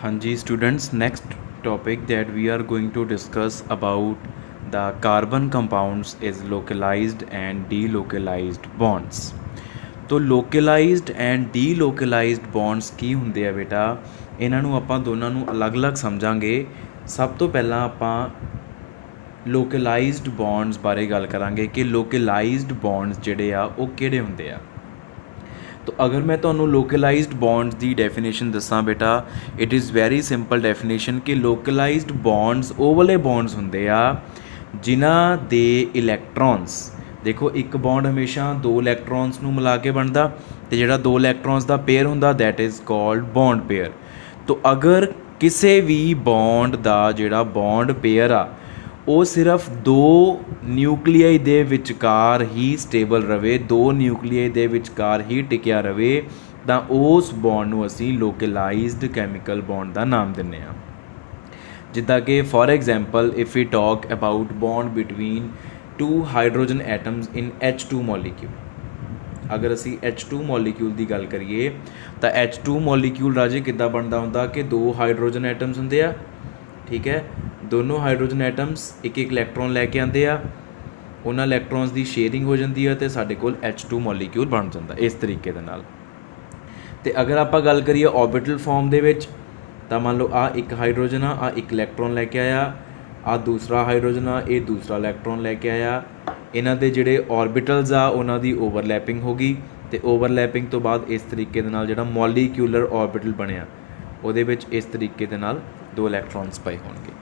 Hanji students, next topic that we are going to discuss about the carbon compounds is localized and delocalized bonds. तो localized and delocalized bonds ਕੀ ਹੁੰਦੇ ਆ ਬੇਟਾ, ਇਹਨਾਂ ਨੂੰ ਆਪਾਂ ਦੋਨਾਂ ਨੂੰ ਅਲੱਗ-ਅਲੱਗ ਸਮਝਾਂਗੇ। ਸਭ ਤੋਂ ਪਹਿਲਾਂ ਆਪਾਂ localized bonds ਬਾਰੇ ਗੱਲ ਕਰਾਂਗੇ ਕਿ localized bonds ਜਿਹੜੇ ਆ ਉਹ ਕਿਹੜੇ ਹੁੰਦੇ ਆ। तो अगर मैं तुहानू लोकलाइज्ड बॉन्ड्स की डेफिनेशन दसा बेटा, it is very simple definition कि लोकलाइज्ड बॉन्ड्स ਉਹ ਵਾਲੇ बॉन्ड्स ਹੁੰਦੇ ਆ ਜਿਨ੍ਹਾਂ ਦੇ ਇਲੈਕਟ੍ਰॉन्स, देखो एक बॉन्ड हमेशा दो इलैक्ट्रॉन्स ਨੂੰ ਮਿਲਾ ਕੇ ਬਣਦਾ ਤੇ ਜਿਹੜਾ ਦੋ ਇਲੈਕਟ੍ਰॉन्स ਦਾ पेयर ਹੁੰਦਾ that is called bond pair. तो अगर ਕਿਸੇ ਵੀ बॉन्ड ਦਾ ਜਿਹੜਾ बॉन्ड पेयर आ ਉਹ सिर्फ दो ਨਿਊਕਲੀਆਈ ਦੇ ਵਿਚਕਾਰ ਹੀ ਸਟੇਬਲ ਰਵੇ, ਦੋ ਨਿਊਕਲੀਆਈ ਦੇ ਵਿਚਕਾਰ ਹੀ ਟਿਕਿਆ ਰਵੇ, ਤਾਂ ਉਸ ਬੌਂਡ ਨੂੰ ਅਸੀਂ ਲੋਕਲਾਈਜ਼ਡ ਕੈਮੀਕਲ ਬੌਂਡ ਦਾ ਨਾਮ ਦਿੰਦੇ ਹਾਂ। ਜਿੱਦਾਂ ਕਿ for example if we talk about bond between two hydrogen atoms in H2 molecule. अगर असी H2 ਮੋਲੀਕਿਊਲ ਦੀ ਗੱਲ ਕਰੀਏ ਤਾਂ H2 ਮੋਲੀਕਿਊਲ ਰਾਜੇ ਕਿੱਦਾਂ ਬਣਦਾ ਹੁੰਦਾ ਕਿ ਦੋ ਹਾਈਡਰੋਜਨ ਐਟਮਸ ਹੁੰਦੇ ਆ, ठीक है। दोनों हाइड्रोजन एटम्स एक एक इलैक्ट्रॉन लैके आते हैं, उन्होंने इलैक्ट्रॉन्स की शेयरिंग हो जाती है तो साढ़े कोल H2 मॉलीक्यूल बन जाता इस तरीके दे नाल। ते अगर आप गल करिए ऑर्बिटल फॉर्म दे विच तां मान लो आ एक हाइड्रोजन आ एक इलैक्ट्रॉन लैके आया, आ दूसरा हाइड्रोजन आ ये दूसरा इलैक्ट्रॉन लैके आया, इन्हां दे जिहड़े ऑर्बिटल्स आ उन्हां दी ओवरलैपिंग हो गई ते ओवरलैपिंग तो बाद इस तरीके दे नाल जिहड़ा मॉलीक्यूलर ऑर्बिटल बनिया उहदे विच इस तरीके दे नाल दो इलैक्ट्रॉन्स पाए होंगे।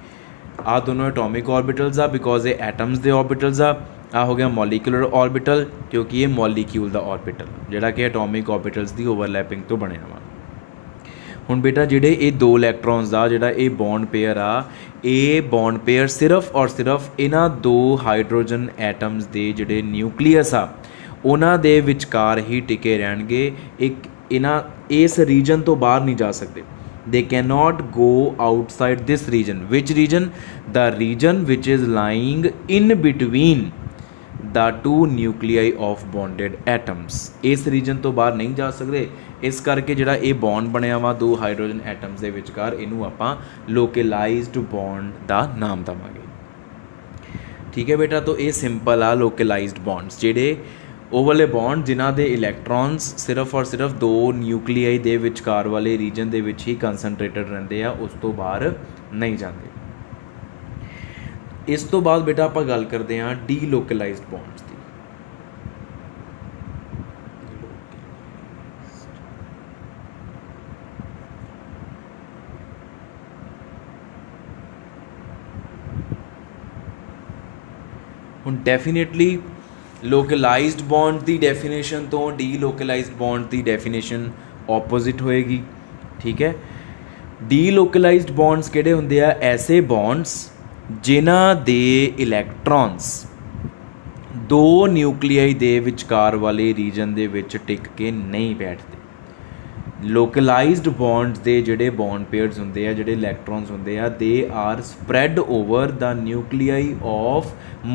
आ दोनों एटॉमिक ऑर्बिटल्स आ बिकॉज ये एटम्स के ऑर्बिटल्स आ हो गया मॉलीक्यूलर ऑर्बिटल क्योंकि ये मॉलीक्यूल का ऑर्बिटल जोड़ा कि एटॉमिक ऑर्बिटल्स की ओवरलैपिंग तो बनया वा। हुण बेटा जिहड़े ये दो इलैक्ट्रॉन्स का जिहड़ा ये बॉन्ड पेयर आ ये बॉन्ड पेयर सिर्फ और सिर्फ इन्हां दो हाइड्रोजन एटम्स के जिहड़े न्यूक्लीयस आ उन्हां दे विचकार ही टिके रहणगे। एक इन्हां इस रीजन तो बाहर नहीं जा सकते, they cannot go outside this region। which region? the region which is lying in between the two nuclei of bonded atoms। इस region तो बाहर नहीं जा सकते, इस करके जिहड़ा ये बॉन्ड बनया वा दो हाइड्रोजन एटम्स के विचकार इनू आपां लोकलाइज्ड बॉन्ड का नाम देवांगे। ठीक है बेटा, तो ये सिंपल आ लोकलाइज्ड बॉन्ड्स जिहड़े ਉਹ ਵਾਲੇ ਬੌਂਡ ਜਿਨ੍ਹਾਂ ਦੇ ਇਲੈਕਟ੍ਰॉन्स सिर्फ और सिर्फ दो ਨਿਊਕਲੀਆਈ ਦੇ ਵਿਚਕਾਰ ਵਾਲੇ ਰੀਜਨ ਦੇ ਵਿੱਚ ਹੀ ਕੰਸਨਟ੍ਰੇਟਡ ਰਹਿੰਦੇ ਆ, ਉਸ ਤੋਂ ਬਾਹਰ ਨਹੀਂ ਜਾਂਦੇ। ਇਸ ਤੋਂ ਬਾਅਦ ਬੇਟਾ ਆਪਾਂ ਗੱਲ ਕਰਦੇ ਹਾਂ ਡੀਲੋਕਲਾਈਜ਼ਡ ਬੌਂਡਸ ਦੀ। ਹੁਣ ਡੈਫੀਨੇਟਲੀ लोकलाइज्ड बॉन्ड की डेफिनेशन तो डीलोकलाइज्ड बॉन्ड की डेफिनेशन ऑपोजिट होएगी। ठीक है, डीलोकलाइज्ड बॉन्ड्स किहड़े हुंदे आ? ऐसे बॉन्ड्स जिन्हां दे इलैक्ट्रॉन्स दो न्यूक्लियाई दे विचकार वाले रीजन दे विच टिक के नहीं बैठते। लोकलाइज्ड बॉन्ड्स दे जिहड़े बॉन्ड पेयर्स हुंदे आ, जिहड़े इलैक्ट्रॉन्स हुंदे आ, they are spread over the nuclei of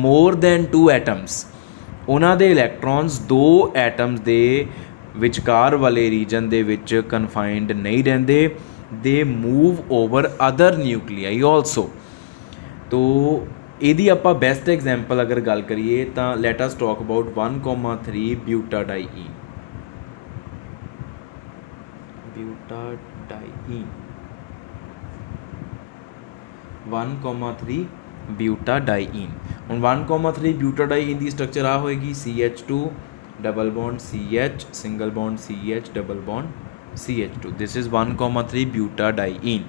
more than two atoms. उन्हां दे इलैक्ट्रॉन्स दो एटम्स दे विचकार वाले रीजन दे विच कन्फाइंड नहीं रहंदे, they move over other nuclei also. तो इहदी आपां बेस्ट एग्जाम्पल अगर गल करिए तां लैट अस टॉक अबाउट 1,3 ब्यूटाडाइईन। ब्यूटाडाइईन 1,3 ब्यूटाडाइईन। ਹੁਣ 1,3 ब्यूटाडाइईन की स्ट्रक्चर आ होएगी CH2 double bond CH single bond CH double bond CH2। This is 1,3 ब्यूटाडाइईन।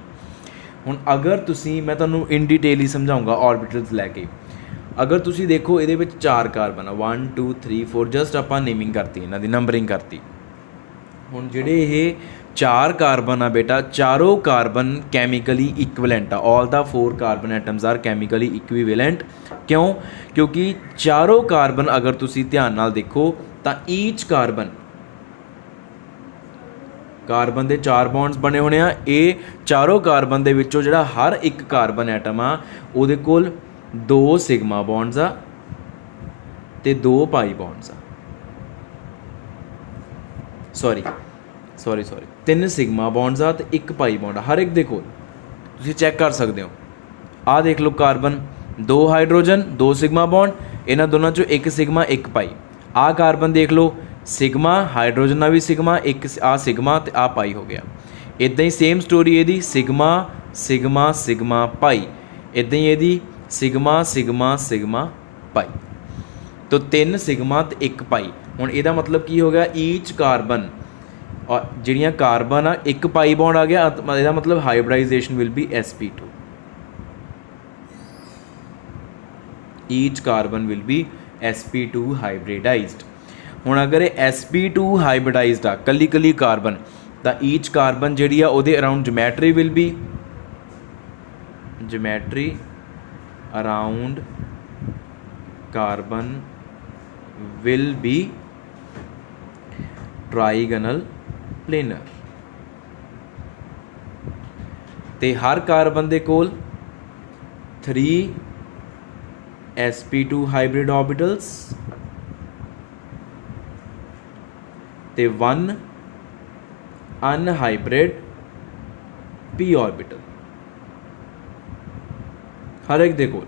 ਹੁਣ अगर तुसी मैं तुहानू इन डिटेल ही समझाऊँगा ऑर्बिटल्स लैके। अगर तुसी देखो ये चार कार्बन 1 2 3 4 जस्ट आपां नेमिंग करती, इन्हां दी नंबरिंग करती। ਹੁਣ ਜਿਹੜੇ ਇਹ चार कार्बन आ बेटा, चारों कार्बन कैमिकली इक्विवेलेंट आ। All the 4 carbon atoms are chemically equivalent. क्यों? क्योंकि चारों कार्बन अगर तुसी ध्यान नाल देखो तो ईच कार्बन दे चार बॉन्ड्स बने होने आ। ये चारों कार्बन दे विचों जिहड़ा हर एक कार्बन एटम आ उहदे कोल दो सिग्मा बॉन्ड्स आ ते दो पाई बॉन्ड्स आ। सॉरी सॉरी 3 सिग्मा बॉन्ड्स आ तो 1 पाई बॉन्ड आ हर एक दे कोल। तुसीं चैक कर सकते हो, आ देख low carbon 2 hydrogen 2 sigma bond, इन्हां दोनों चों 1 सिग्मा 1 पाई। आ कार्बन देख लो सिग्मा हाइड्रोजन ना भी सिग्मा, एक आ सिग्मा तो आ पाई हो गया। इदां ही सेम स्टोरी ये सिग्मा सिग्मा सिग्मा पाई, इदां ही ये सिग्मा सिग्मा सिग्मा पाई। तो 3 सिग्मा तो 1 पाई। हुण इहदा मतलब की हो गया ईच कार्बन और जिहड़ियां कार्बन आ 1 पाई बॉन्ड आ गया, इहदा मतलब hybridization will be sp2। Each carbon will be sp2 hybridized. हुण अगर ये sp2 हाइब्रिडाइज्ड आ कली कली कार्बन, तो ईच कार्बन जिहड़ी आ उहदे around geometry will be geometry around carbon will B trigonal planar. ते हर कार्बन दे कोल 3 sp2 हाइब्रिड ऑर्बिटल्स ते 1 अनहाइब्रिड p ऑर्बिटल हर एक दे कोल।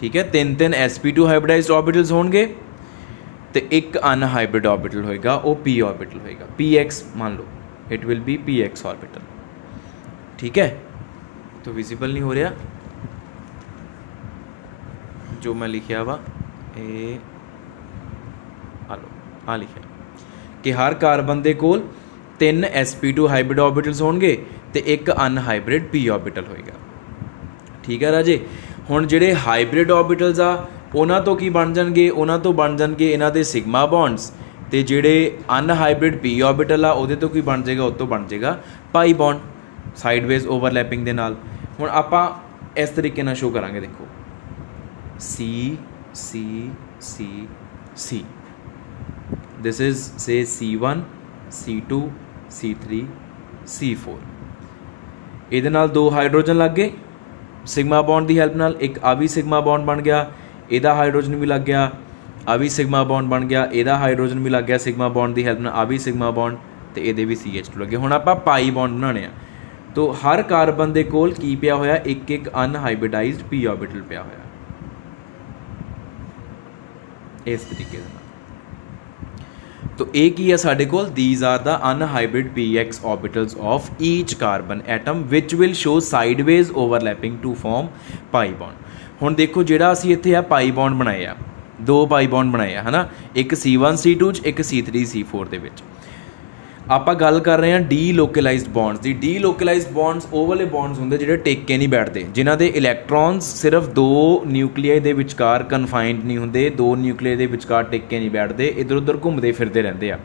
ठीक है, 3 sp2 हाइब्रिडाइज्ड ऑर्बिटल्स होंगे तो 1 अनहाइब्रिड ऑर्बिटल होएगा, वो p ऑर्बिटल होएगा, px मान लो, it will be px orbital. ठीक है, तो विजिबल नहीं हो रहा जो मैं लिखा वा, ए लो आ लिखा कि हर कार्बन दे कोल 3 sp2 हाइब्रिड ऑर्बिटल्स होंगे तो 1 अनहाइब्रिड p ऑर्बिटल होएगा। ठीक है राजे, हुण जिहड़े हाइब्रिड ऑर्बिटल्स आ उन्हां तो की बन जाणगे, उन्हां तो बन जाणगे इन्हां दे सिग्मा बॉन्ड्स, ते जिहड़े अनहाइब्रिड p ऑर्बिटल आ उहदे तो की बन जाएगा, उस तो बन जाएगा पाई बॉन्ड साइडवेज ओवरलैपिंग दे नाल। हुण आपां इस तरीके नाल शो करांगे, देखो C C C C, this is से C1 C2 C3 C4। इहदे नाल 2 हाइड्रोजन लग गए सिग्मा बॉन्ड की हैल्प नाल, एक आ भी सिग्मा बॉन्ड बन गया, इहदा हाइड्रोजन भी लग गया, आ भी सिग्मा बॉन्ड बन गया, इहदा हाइड्रोजन भी लग गया सिग्मा बॉन्ड की हैल्प नाल, आ भी सिग्मा बॉन्ड, तो ये भी CH2 लगे। हुण आपां पाई बॉन्ड बनाने आ, तो हर कार्बन दे कोल की पिया होया, एक अनहाइब्रिडाइज्ड p ऑर्बिटल पिया होया इस तरीके दे नाल। तो एक ही है साडे कोल, these are the unhybrid px orbitals of each carbon atom which will show sideways overlapping to form pi bond. हुण देखो जिहड़ा असीं इत्थे आ पाई बॉन्ड बनाए आ, 2 पाई बॉन्ड बनाए आ, है ना, एक C1 C2 च, एक C3 C4 दे विच। आपां गल कर रहे हैं डी लोकलाइज्ड बॉन्ड्स की। डी लोकलाइज्ड बॉन्ड्स वो वाले बॉन्ड्स होंगे जिहड़े टेके नहीं बैठते, जिन्हां दे इलैक्ट्रॉन्स सिर्फ 2 न्यूक्लियाई दे विचकार कन्फाइंड नहीं होंगे, 2 न्यूक्लियाई दे विचकार टेके नहीं बैठते, इधर उधर घूमते फिरते रहते हैं।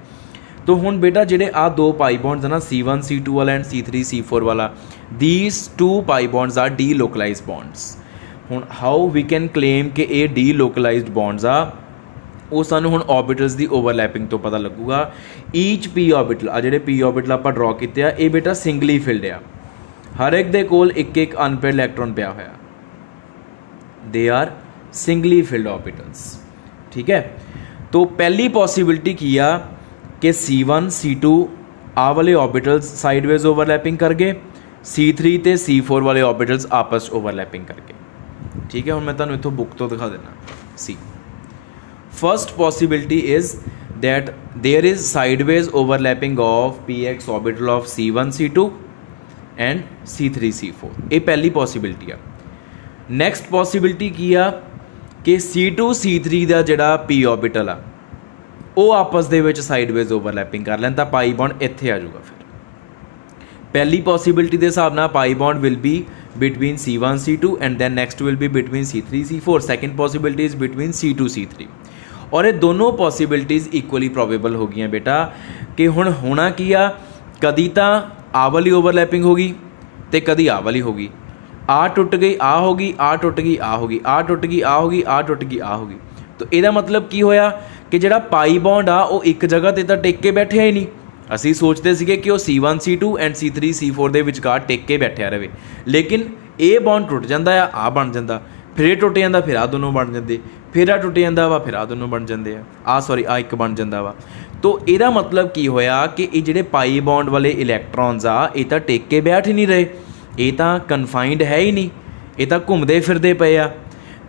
तो हुण बेटा जिहड़े आ 2 पाई बॉन्ड्स है ना, C1 C2 वाला एंड C3 C4 वाला, these 2 pi bonds are delocalized bonds. हुण हाउ वी कैन क्लेम कि ये डी लोकलाइज्ड बॉन्ड्स आ, वो सानू हुण ऑर्बिटल्स की ओवरलैपिंग तो पता लगूगा। ईच p ऑर्बिटल आ जिहड़े p ऑर्बिटल आपां ड्रॉ कीते आ, ये बेटा सिंगली फिल्ड आ, हर एक दे कोल एक अनपेयर्ड इलैक्ट्रॉन पिया होया, they are singly filled orbitals. ठीक है, तो पहली पॉसिबिलिटी की आ कि C1 C2 आ वाले ऑर्बिटल्स साइडवेज ओवरलैपिंग कर गए, C3 ते C4 वाले ऑर्बिटल्स आपस ओवरलैपिंग कर गए। ठीक है, हुण मैं तुहानूं इत्थों बुक तो दिखा देना। सी first possibility is that there is sideways overlapping of px orbital of C1 C2 and C3 C4, ये पहली possibility है। next possibility की आ कि C2 C3 का जिहड़ा p orbital आ वो आपस दे विच sideways overlapping कर लैन, तां पाई बॉन्ड इत्थे आ जाऊगा। फिर पहली possibility के हिसाब नाल pi bond will be between C1 C2 and then next will be between C3 C4, second possibility is between C2 C3। और ये दोनों पॉसिबिलिटीज़ इक्वली प्रोबेबल हो गई बेटा कि हुण होना की आ, कदी तो आ वाली ओवरलैपिंग होगी तो कदी आ वाली होगी, आ टुट गई आ होगी, आ टुट गई आ होगी, आ टुट गई आ होगी, आ टुट गई आ होगी। तो ਇਹਦਾ मतलब की होया कि जिहड़ा पाई बॉन्ड आ वो एक जगह ते तां टेक के बैठिया ही नहीं। असीं सोचते सीगे कि वो C1 C2 and C3 C4 they विचकार take के बैठिया रहे, लेकिन ये बॉन्ड टुट जाता आ बन जाता, फिर ये टुट जाता, फिर आ दोनों बन जाते, फिर आ टुट जाता वा, फिर आ दोनों बन जाते आ सॉरी आ एक बन जाता वा। तो ਇਹਦਾ मतलब ਕੀ ਹੋਇਆ ਕਿ ਇਹ ਜਿਹੜੇ ਪਾਈ ਬੌਂਡ ਵਾਲੇ ਇਲੈਕਟ੍ਰੋਨਸ ਆ ਇਹ ਤਾਂ ਟਿਕ ਕੇ ਬੈਠ ਹੀ ਨਹੀਂ ਰਹੇ, ਇਹ ਤਾਂ ਕਨਫਾਈਨਡ ਹੈ ਹੀ ਨਹੀਂ, ਇਹ ਤਾਂ ਘੁੰਮਦੇ ਫਿਰਦੇ ਪਏ ਆ।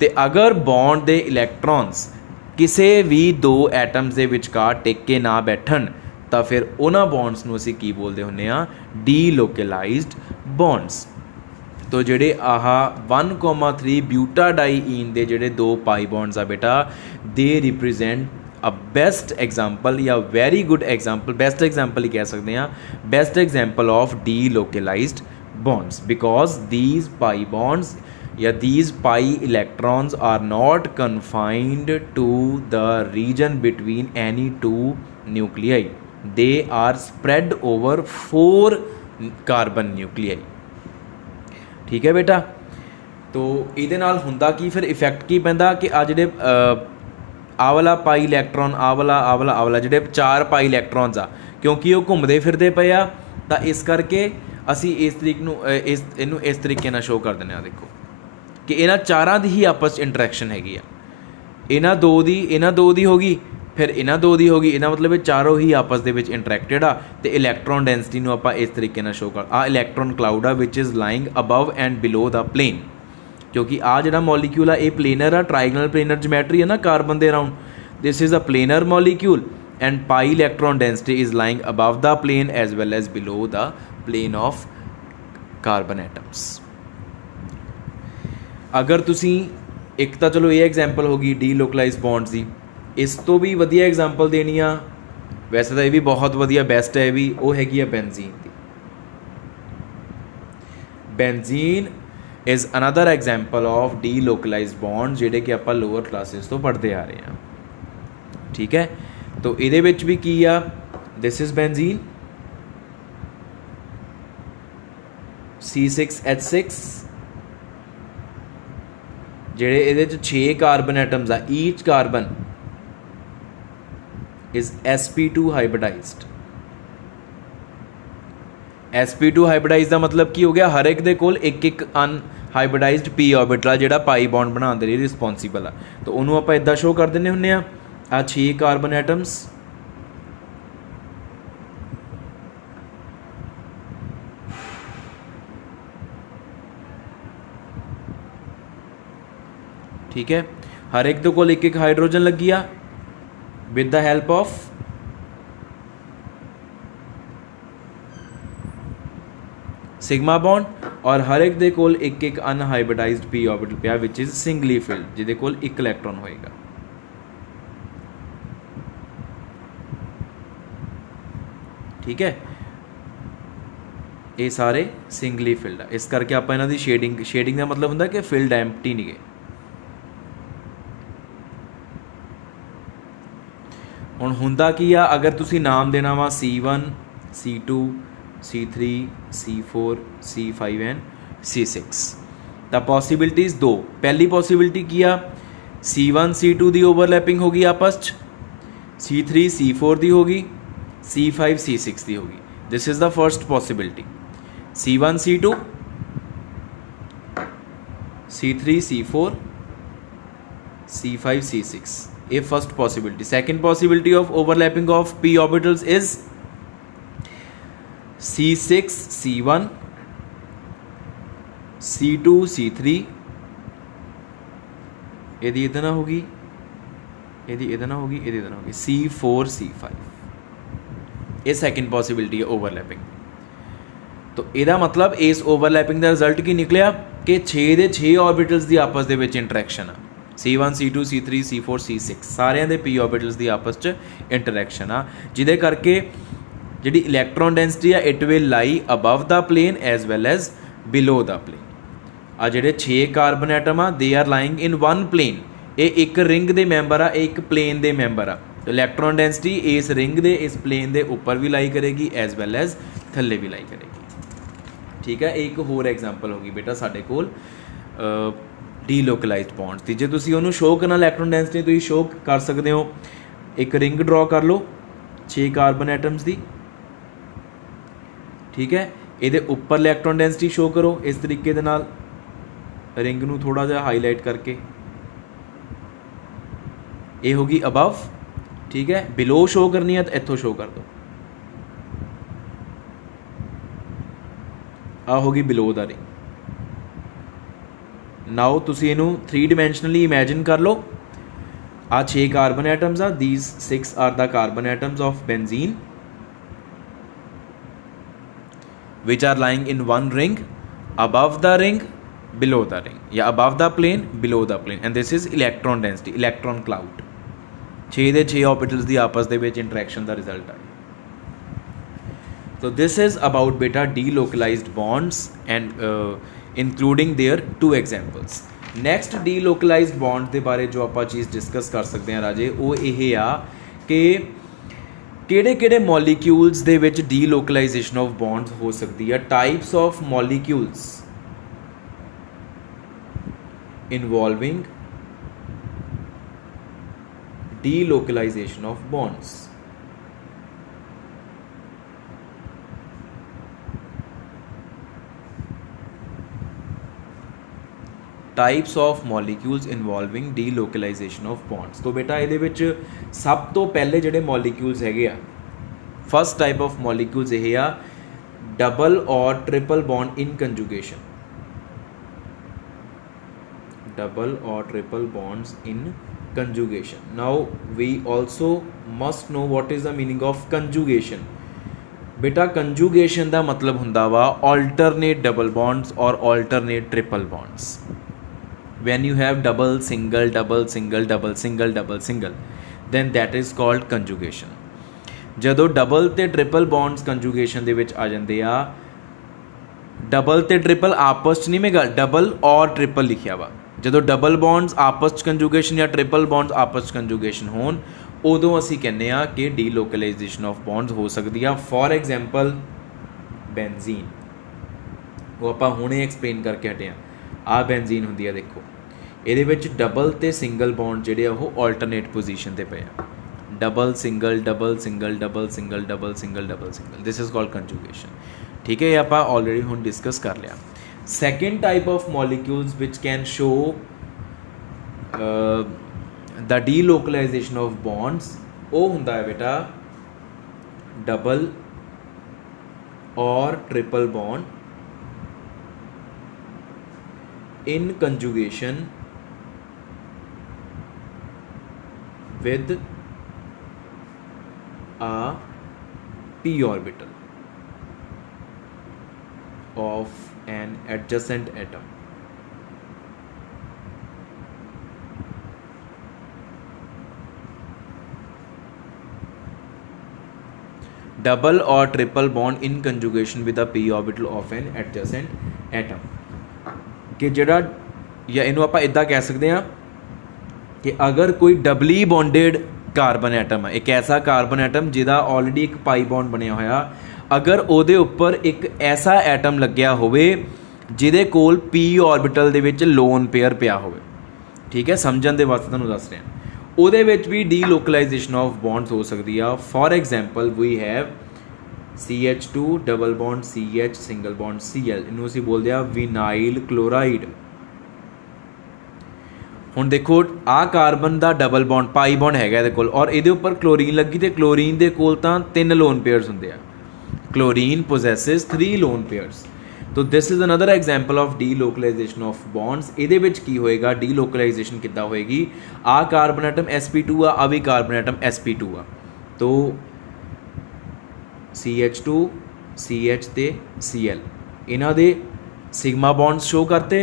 ਤੇ ਅਗਰ ਬੌਂਡ ਦੇ ਇਲੈਕਟ੍ਰੋਨਸ ਕਿਸੇ ਵੀ ਦੋ ਐਟਮਸ ਦੇ ਵਿਚਕਾਰ ਟਿਕ ਕੇ ਨਾ ਬੈਠਣ ਤਾਂ ਫਿਰ ਉਹਨਾਂ ਬੌਂਡਸ ਨੂੰ ਅਸੀਂ ਕੀ ਬੋਲਦੇ ਹੁੰਦੇ ਆ, ਡੀਲੋਕਲਾਈਜ਼ਡ ਬੌਂਡਸ। तो ਜਿਹੜੇ ਆਹ 1,3 ब्यूटाडाइईन ਦੇ ਜਿਹੜੇ ਦੋ ਪਾਈ ਬੌਂਡਸ ਆ ਬੇਟਾ, they represent a best example ਜਾਂ very good example, best example ਹੀ ਕਹਿ ਸਕਦੇ ਹਾਂ, best example of delocalized bonds, because these pi bonds या these pi electrons are not confined to the region between any two nuclei, they are spread over 4 carbon nuclei। ठीक है बेटा, तो ਇਹਦੇ ਨਾਲ ਹੁੰਦਾ ਕੀ ਫਿਰ ਇਫੈਕਟ ਕੀ ਪੈਂਦਾ ਕਿ ਆ ਜਿਹੜੇ ਆਹ ਵਾਲਾ ਪਾਈ ਇਲੈਕਟ੍ਰੋਨ, ਆਹ ਵਾਲਾ ਜਿਹੜੇ 4 ਪਾਈ ਇਲੈਕਟ੍ਰੋਨਸ ਆ, ਕਿਉਂਕਿ ਉਹ ਘੁੰਮਦੇ ਫਿਰਦੇ ਪਏ ਆ ਤਾਂ ਇਸ ਕਰਕੇ ਅਸੀਂ ਇਸ ਤਰੀਕ ਨੂੰ ਇਹਨੂੰ ਇਸ ਤਰੀਕੇ ਨਾਲ ਸ਼ੋਅ ਕਰ ਦਿੰਦੇ ਹਾਂ। ਦੇਖੋ ਕਿ ਇਹਨਾਂ ਚਾਰਾਂ ਦੀ ਹੀ ਆਪਸ 'ਚ ਇੰਟਰੈਕਸ਼ਨ ਹੈਗੀ ਆ, ਇਹਨਾਂ ਦੋ ਦੀ ਹੋ ਗਈ, ਫਿਰ ਇਹਨਾਂ ਦੋ ਦੀ ਹੋ ਗਈ, ਇਹਦਾ ਮਤਲਬ ਇਹ ਚਾਰੋਂ ਹੀ ਆਪਸ ਦੇ ਵਿੱਚ ਇੰਟਰੈਕਟਿਡ ਆ। ਅਤੇ ਇਲੈਕਟ੍ਰੋਨ ਡੈਂਸਿਟੀ ਨੂੰ ਆਪਾਂ ਇਸ ਤਰੀਕੇ ਨਾਲ ਸ਼ੋਅ ਕਰ, ਆਹ ਇਲੈਕਟ੍ਰੋਨ ਕਲਾਊਡ ਆ which is lying above and below the plane, ਕਿਉਂਕਿ ਆਹ ਜਿਹੜਾ ਮੋਲੀਕਿਊਲ ਆ ਇਹ ਪਲੇਨਰ ਆ, ਟਰਾਈਗਨਲ ਪਲੇਨਰ ਜਿਓਮੈਟਰੀ ਹੈ ਨਾ ਕਾਰਬਨ ਦੇ around, this is a planar molecule and pi electron density is lying above the plane as well as below the plane of carbon atoms. ਅਗਰ ਤੁਸੀਂ ਇੱਕ ਤਾਂ ਚਲੋ ਇਹ ਐਗਜ਼ਾਮਪਲ ਹੋ ਗਈ ਡੀਲੋਕਲਾਈਜ਼ ਬੌਂਡਸ ਦੀ, ਇਸ ਤੋਂ ਵੀ ਵਧੀਆ ਐਗਜ਼ਾਮਪਲ ਦੇਣੀ ਆ, ਵੈਸੇ ਤਾਂ ਇਹ ਵੀ ਬਹੁਤ ਵਧੀਆ ਬੈਸਟ ਹੈ, ਇਹ ਵੀ ਉਹ ਹੈਗੀ ਆ ਬੈਨਜ਼ੀਨ ਦੀ। Benzene is another example of delocalized bond ਜਿਹੜੇ ਕਿ ਆਪਾਂ ਲੋਅਰ ਕਲਾਸਿਸ ਤੋਂ ਪੜ੍ਹਦੇ ਆ ਰਹੇ ਹਾਂ। ਠੀਕ ਹੈ, ਤਾਂ ਇਹਦੇ ਵਿੱਚ ਵੀ ਕੀ ਆ, ਦਿਸ ਇਜ਼ ਬੈਨਜ਼ੀਨ C6H6, ਜਿਹੜੇ ਇਹਦੇ 'ਚ 6 ਕਾਰਬਨ ਐਟਮਸ ਆ, each carbon is sp2 hybridized। sp2 hybridized ਦਾ ਮਤਲਬ ਕੀ ਹੋ ਗਿਆ, ਹਰ ਇੱਕ ਦੇ ਕੋਲ ਇੱਕ ਅਨਹਾਈਬ੍ਰਿਡਾਈਜ਼ਡ p ਆਰਬਿਟਲ ਜਿਹੜਾ ਪਾਈ ਬੌਂਡ ਬਣਾਉਣ ਦੇ ਲਈ ਰਿਸਪੌਂਸੀਬਲ ਆ, ਤਾਂ ਉਹਨੂੰ ਆਪਾਂ ਇੱਦਾਂ ਸ਼ੋਅ ਕਰ ਦਿੰਦੇ ਹੁੰਦੇ ਆ, ਆਹ 6 ਕਾਰਬਨ ਐਟਮਸ ठीक है, हर एक दे कोल एक हाइड्रोजन लगी आ with the help of sigma bond, और हर एक दे कोल एक अनहाइब्रिडाइज्ड p ऑर्बिटल पिया विच इज सिंगली फिल्ड, जिहदे कोल एक इलैक्ट्रॉन होएगा। ठीक है, ये सारे सिंगली फिल्ड आ, इस करके आप इन्हां दी शेडिंग का मतलब हुंदा कि फिल्ड एम्प्टी नहीं गए। ਹੁਣ ਹੁੰਦਾ ਕੀ ਆ, ਅਗਰ ਤੁਸੀਂ ਨਾਮ ਦੇਣਾ ਵਾ C1 C2 C3 C4 C5 and C6 ਤਾਂ ਪੋਸੀਬਿਲਿਟੀਜ਼ ਦੋ। ਪਹਿਲੀ ਪੋਸੀਬਿਲਿਟੀ ਕੀ ਆ, C1 C2 ਦੀ ਓਵਰਲੈਪਿੰਗ ਹੋ ਗਈ ਆਪਸ 'ਚ, C3 C4 ਦੀ ਹੋ ਗਈ, C5 C6 ਦੀ ਹੋ ਗਈ। This is the first possibility, C1 C2 C3 C4 C5 C6, a first possibility। Second possibility of overlapping of p orbitals is C6 C1 C2 C3, ਇਹਦੀ ਇਹਦੇ ਨਾਲ ਹੋਗੀ, ਇਹਦੀ ਇਹਦੇ ਨਾਲ ਹੋਗੀ, ਇਹਦੀ ਇਹਦੇ ਨਾਲ ਹੋਗੀ, C4 C5, ਇਹ ਸੈਕਿੰਡ ਪੋਸੀਬਿਲਿਟੀ ਹੈ ਓਵਰਲੈਪਿੰਗ। ਤਾਂ ਇਹਦਾ ਮਤਲਬ ਇਸ ਓਵਰਲੈਪਿੰਗ ਦਾ ਰਿਜ਼ਲਟ ਕੀ ਨਿਕਲਿਆ ਕਿ 6 ਦੇ 6 ਆਰਬਿਟਲਸ ਦੀ ਆਪਸ ਦੇ ਵਿੱਚ ਇੰਟਰੈਕਸ਼ਨ ਆ, C1 C2 C3 C4 C6 ਸਾਰਿਆਂ ਦੇ p ऑर्बिटल्स ਦੀ ਆਪਸ 'ਚ ਇੰਟਰੈਕਸ਼ਨ ਆ, ਜਿਹਦੇ ਕਰਕੇ ਜਿਹੜੀ ਇਲੈਕਟ੍ਰੋਨ ਡੈਂਸਿਟੀ ਆ it will lie above the plane as well as below the plane. ਆ ਜਿਹੜੇ 6 ਕਾਰਬਨ ਐਟਮ ਆ they are lying in one plane, ਇਹ ਇੱਕ ਰਿੰਗ ਦੇ ਮੈਂਬਰ ਆ, ਇਹ ਇੱਕ ਪਲੇਨ ਦੇ ਮੈਂਬਰ ਆ। ਇਲੈਕਟ੍ਰੋਨ ਡੈਂਸਿਟੀ ਇਸ ਰਿੰਗ ਦੇ ਇਸ ਪਲੇਨ ਦੇ ਉੱਪਰ ਵੀ ਲਾਈ ਕਰੇਗੀ ਐਜ਼ ਵੈਲ ਐਜ਼ ਥੱਲੇ ਵੀ ਲਾਈ ਕਰੇਗੀ। ਠੀਕ ਹੈ, ਇਹ ਇੱਕ ਹੋਰ ਐਗਜ਼ਾਮਪਲ ਹੋ ਗਈ ਬੇਟਾ ਸਾਡੇ ਕੋਲ ਡੀਲੋਕਲਾਈਜ਼ਡ ਬੌਂਡਸ ਦੀ। ਜੇ ਤੁਸੀਂ ਉਹਨੂੰ ਸ਼ੋਅ ਕਰਨਾ ਇਲੈਕਟ੍ਰੋਨ ਡੈਂਸਿਟੀ ਤੁਸੀਂ ਸ਼ੋਅ ਕਰ ਸਕਦੇ ਹੋ, ਇੱਕ ਰਿੰਗ ਡਰਾ ਕਰ ਲਓ 6 ਕਾਰਬਨ ਐਟਮਸ ਦੀ। ਠੀਕ ਹੈ, ਇਹਦੇ ਉੱਪਰ ਇਲੈਕਟ੍ਰੋਨ ਡੈਂਸਿਟੀ ਸ਼ੋਅ ਕਰੋ ਇਸ ਤਰੀਕੇ ਦੇ ਨਾਲ, ਰਿੰਗ ਨੂੰ ਥੋੜ੍ਹਾ ਜਿਹਾ ਹਾਈਲਾਈਟ ਕਰਕੇ, ਇਹ ਹੋ ਗਈ ਅਬਵ ठीक है। बिलो शो करनी है तो इत्थों शो कर दो, आ होगी बिलो द रिंग। नाउ तुसी इनू 3 डिमेंशनली इमैजिन कर लो। आ 6 कार्बन एटम्स आ, these 6 are the carbon atoms of benzene which are lying in one ring, above the ring, below the ring, या above the plane, below the plane, and this is electron density, electron cloud। 6 ਦੇ 6 orbitals ਦੀ ਆਪਸ ਦੇ ਵਿੱਚ interaction ਦਾ result ਹੈ। So this is about beta delocalized bonds and including their 2 examples। next delocalized bond ਦੇ ਬਾਰੇ ਜੋ ਆਪਾਂ ਚੀਜ਼ ਡਿਸਕਸ ਕਰ ਸਕਦੇ ਹਾਂ ਰਾਜੇ, ਉਹ ਇਹ ਆ ਕਿ ਕਿਹੜੇ ਮੋਲੀਕਿਊਲਸ ਦੇ ਵਿੱਚ ਡੀਲੋਕਲਾਈਜੇਸ਼ਨ ਆਫ ਬੌਂਡਸ ਹੋ ਸਕਦੀ ਆ। Types of molecules involving delocalization of bonds. Types of molecules involving delocalization of bonds. तो बेटा ये सब तो पहले जोड़े मॉलीक्यूल्स है, फस्ट टाइप ऑफ मॉलीक्यूल्स ये आ डबल और triple bond in conjugation. Double और triple bonds in conjugation. Now we also must know what is the meaning of conjugation. बेटा कंजुगेशन का मतलब हुंदा वा ऑल्टरनेट डबल बॉन्ड्स और alternate triple bonds. when you have double single double single double single double single, then that is called conjugation। ਜਦੋਂ double ਤੇ triple bonds ਕੰਜੂਗੇਸ਼ਨ ਦੇ ਵਿੱਚ ਆ ਜਾਂਦੇ ਆ, ਡਬਲ ਤੇ ਟ੍ਰਿਪਲ ਆਪਸ 'ਚ ਨਹੀਂ ਮੈਂ ਗੱਲ, ਡਬਲ ਔਰ ਟ੍ਰਿਪਲ ਲਿਖਿਆ ਵਾ। ਜਦੋਂ ਡਬਲ ਬੌਂਡਸ ਆਪਸ 'ਚ ਕੰਜੂਗੇਸ਼ਨ ਜਾਂ ਟ੍ਰਿਪਲ ਬੌਂਡਸ ਆਪਸ 'ਚ ਕੰਜੂਗੇਸ਼ਨ ਹੋਣ, ਉਦੋਂ ਅਸੀਂ ਕਹਿੰਦੇ ਆ ਕਿ ਡੀਲੋਕਲਾਈਜੇਸ਼ਨ ਆਫ ਬੌਂਡਸ ਹੋ ਸਕਦੀ ਆ। ਫੋਰ ਐਗਜ਼ਾਮਪਲ ਬੈਂਜ਼ੀਨ, ਉਹ ਆਪਾਂ ਹੁਣੇ ਐਕਸਪਲੇਨ ਕਰਕੇ ਹਟੇ ਆ। ਆ ਬੈਂਜ਼ੀਨ ਹੁੰਦੀ ਆ, ਦੇਖੋ ਇਹਦੇ ਵਿੱਚ ਡਬਲ ਤੇ ਸਿੰਗਲ ਬੌਂਡ ਜਿਹੜੇ ਆ ਉਹ ਆਲਟਰਨੇਟ ਪੋਜੀਸ਼ਨ ਤੇ ਪਏ ਆ। Double single double single double single double single double single, this is called conjugation. ਠੀਕ ਹੈ, ਇਹ ਆਪਾਂ ਆਲਰੇਡੀ ਹੁਣ ਡਿਸਕਸ ਕਰ ਲਿਆ। Second type of molecules which can show the delocalization of bonds, ਉਹ ਹੁੰਦਾ ਹੈ ਬੇਟਾ ਡਬਲ ਔਰ triple bond in conjugation with a p orbital of an adjacent atom। double or triple bond in conjugation with a p orbital of an adjacent atom। कि ਜਿਹੜਾ ਜਾਂ ਇਹਨੂੰ ਆਪਾਂ ਇੱਦਾਂ ਕਹਿ ਸਕਦੇ ਹਾਂ ਕਿ ਅਗਰ ਕੋਈ ਡਬਲੀ ਬੌਂਡਡ ਕਾਰਬਨ ਐਟਮ ਹੈ, ਇੱਕ ਐਸਾ ਕਾਰਬਨ ਐਟਮ ਜਿਹਦਾ ਆਲਰੇਡੀ ਇੱਕ ਪਾਈ ਬੌਂਡ ਬਣਿਆ ਹੋਇਆ, ਅਗਰ ਉਹਦੇ ਉੱਪਰ ਇੱਕ ਐਸਾ ਐਟਮ ਲੱਗਿਆ ਹੋਵੇ ਜਿਹਦੇ ਕੋਲ ਪੀ ਆਰਬਿਟਲ ਦੇ ਵਿੱਚ ਲੋਨ ਪੇਅਰ ਪਿਆ ਹੋਵੇ। ਠੀਕ ਹੈ, ਸਮਝਣ ਦੇ ਵਾਸਤੇ ਤੁਹਾਨੂੰ ਦੱਸ ਰਿਹਾ, ਉਹਦੇ ਵਿੱਚ ਵੀ ਡੀਲੋਕਲਾਈਜੇਸ਼ਨ ਆਫ ਬੌਂਡਸ ਹੋ ਸਕਦੀ ਆ। For example we have CH2 double bond CH single bond Cl, इनू असीं बोलते हैं विनाइल क्लोराइड। हुण देखो आ कार्बन का डबल बॉन्ड पाई बॉन्ड हैगा इहदे कोल, और इहदे उपर क्लोरीन लगी, तो क्लोरीन दे कोल तां 3 लोन पेयर्स हुंदे आ। Chlorine possesses 3 lone pairs. तो this is another example of delocalization of bonds. इहदे विच की होएगा, डीलोकलाइजेशन किद्दां होएगी, आ कार्बन एटम sp2 आ भी कार्बन एटम sp2 आ, तो CH2 CH ਤੇ Cl ਇਹਨਾਂ ਦੇ ਸਿਗਮਾ ਬੌਂਡਸ ਸ਼ੋ ਕਰਤੇ।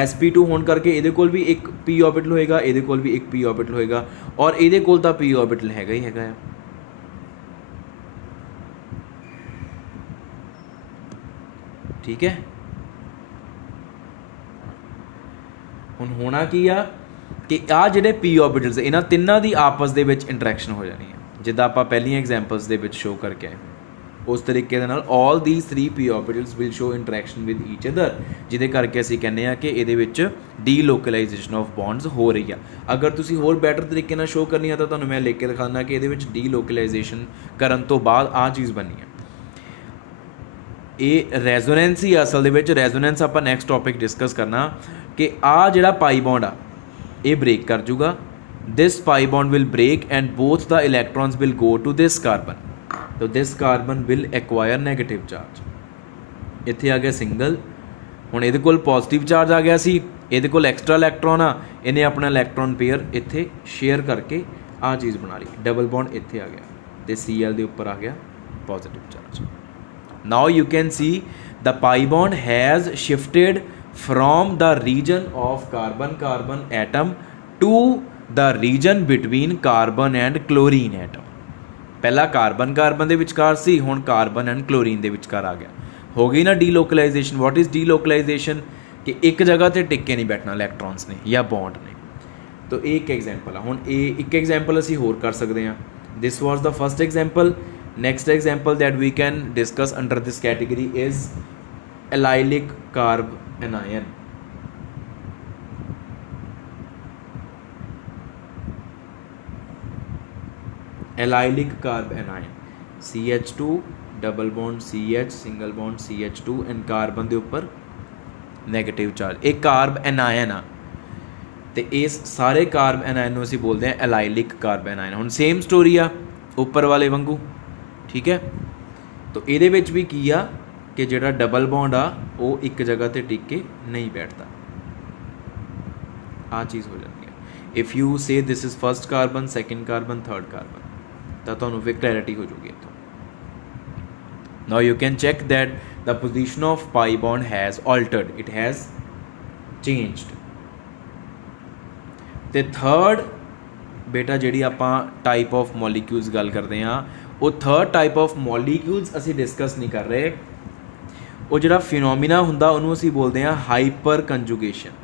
sp2 ਹੋਣ ਕਰਕੇ ਇਹਦੇ ਕੋਲ ਵੀ ਇੱਕ p ਆਰਬਿਟਲ ਹੋਏਗਾ, ਇਹਦੇ ਕੋਲ ਵੀ ਇੱਕ p ਆਰਬਿਟਲ ਹੋਏਗਾ, ਔਰ ਇਹਦੇ ਕੋਲ ਤਾਂ p ਆਰਬਿਟਲ ਹੈਗਾ ਹੀ ਹੈਗਾ ਆ। ਠੀਕ ਹੈ, ਹੁਣ ਹੋਣਾ ਕੀ ਆ ਕਿ ਆ ਜਿਹੜੇ p ਆਰਬਿਟਲਸ ਇਹਨਾਂ ਤਿੰਨਾਂ ਦੀ ਆਪਸ ਦੇ ਵਿੱਚ ਇੰਟਰੈਕਸ਼ਨ ਹੋ ਜਾਣੀ ਹੈ, ਜਿੱਦਾਂ ਆਪਾਂ ਪਹਿਲੀਆਂ ਐਗਜ਼ਾਮਪਲਸ ਦੇ ਵਿੱਚ ਸ਼ੋ ਕਰਕੇ ਆਏ। ਉਸ ਤਰੀਕੇ ਦੇ ਨਾਲ ਆਲ ਦੀਸ 3 p orbitals will show interaction with each other, ਜਿਹਦੇ ਕਰਕੇ ਅਸੀਂ ਕਹਿੰਦੇ ਆ ਕਿ ਇਹਦੇ ਵਿੱਚ ਡੀਲੋਕਲਾਈਜੇਸ਼ਨ ਆਫ ਬੌਂਡਸ ਹੋ ਰਹੀ ਆ। ਅਗਰ ਤੁਸੀਂ ਹੋਰ ਬੈਟਰ ਤਰੀਕੇ ਨਾਲ ਸ਼ੋ ਕਰਨੀ ਆ ਤਾਂ ਤੁਹਾਨੂੰ ਮੈਂ ਲਿਖ ਕੇ ਦਿਖਾਉਂਦਾ ਕਿ ਇਹਦੇ ਵਿੱਚ ਡੀਲੋਕਲਾਈਜੇਸ਼ਨ ਕਰਨ ਤੋਂ ਬਾਅਦ ਆਹ ਚੀਜ਼ ਬਣੀ ਆ। ਇਹ ਰੈਜ਼ੋਨੈਂਸ ਹੀ ਅਸਲ ਦੇ ਵਿੱਚ, ਰੈਜ਼ੋਨੈਂਸ ਆਪਾਂ ਨੈਕਸਟ ਟੌਪਿਕ ਡਿਸਕਸ ਕਰਨਾ ਕਿ ਆਹ ਜਿਹੜਾ ਪਾਈ ਬੌਂਡ ਆ ਇਹ ਬ੍ਰੇਕ ਕਰ ਜੂਗਾ, this pi bond will break and both the electrons will go to this carbon. So this carbon will acquire negative charge. इत्थे आ गया सिंगल, हुण इहदे कोल पॉजिटिव चार्ज आ गया सी, इहदे कोल एक्सट्रा इलैक्ट्रॉन आ, इन्हें अपना इलैक्ट्रॉन पेयर इत्थे शेयर करके आ चीज़ बना ली, डबल बॉन्ड इत्थे आ गया ते Cl दे उपर आ गया positive charge. Now you can see the pi bond has shifted from the region of carbon carbon atom to the region between carbon and chlorine atom. पहला कार्बन कार्बन दे विचकार सी, हुण कार्बन एंड क्लोरीन दे विचकार आ गया. हो गई ना डीलोकलाइजेशन. What is delocalisation? कि एक जगह ते टिक के नहीं बैठना इलैक्ट्रॉन्स ने या बॉन्ड ने. तो एक एग्जाम्पल है. हुण एक एग्जाम्पल असीं होर कर सकते हैं. This was the first example. Next example that we can discuss under this category is allylic carbanion. Allylic carbanion, CH2 double bond CH single bond CH2 and carbon के उपर negative charge. एक carbanion आ तो इस सारे carbanion को असीं बोलते हैं एलाइलिक कार्ब एनायन. हुण सेम स्टोरी आ उपर वाले वांगू, ठीक है. तो ये भी की आ कि जिहड़ा डबल बॉन्ड आ वो एक जगह ते टिक के नहीं बैठता. आ चीज़ हो जाती है. If you say this is first carbon, second carbon, third carbon, तो तुहानूं फिर क्लैरिटी हो जाएगी इत्थों. Now you can check that the position of pi bond has altered, it has changed. ते थर्ड बेटा जिहड़ी आपां टाइप ऑफ मॉलीक्यूल्स गल करते हैं, वो थर्ड टाइप ऑफ मॉलीक्यूल्स असीं डिस्कस नहीं कर रहे. वो जिहड़ा फिनोमिना हुंदा उहनूं असीं बोलते हैं hyper conjugation.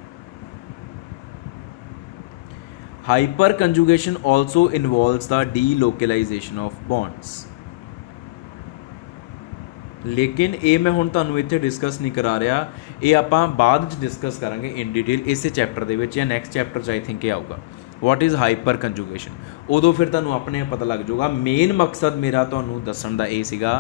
Hyper conjugation also involves the delocalization of bonds. लेकिन ये मैं हुण तुहानूं इत्थे डिस्कस नहीं करा रहा, ये आपां बाद च डिस्कस करांगे इन डिटेल इस चैप्टर दे विच या नैक्सट चैप्टर च आई थिंक ये आऊगा. वॉट इज़ हाइपर कंजुगेशन, उदों फिर तुहानूं अपने पता लग जाऊगा. मेन मकसद मेरा तुहानूं दस्सण दा ये सीगा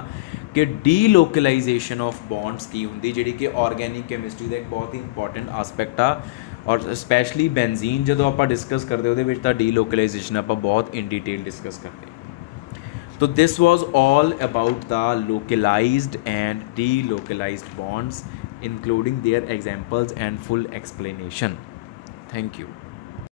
कि डीलोकलाइजेशन ऑफ बॉन्ड्स की हुंदी, जिहड़ी कि ऑर्गैनिक कैमिस्ट्री का एक बहुत ही इंपॉर्टेंट आसपैक्ट आ. और स्पैशली बेंजीन जो आप डिस्कस करते हो डीलोकलाइजेशन आप बहुत इन डिटेल डिस्कस करते हैं. तो this was all about the localized and delocalized bonds including their examples and full explanation. Thank you.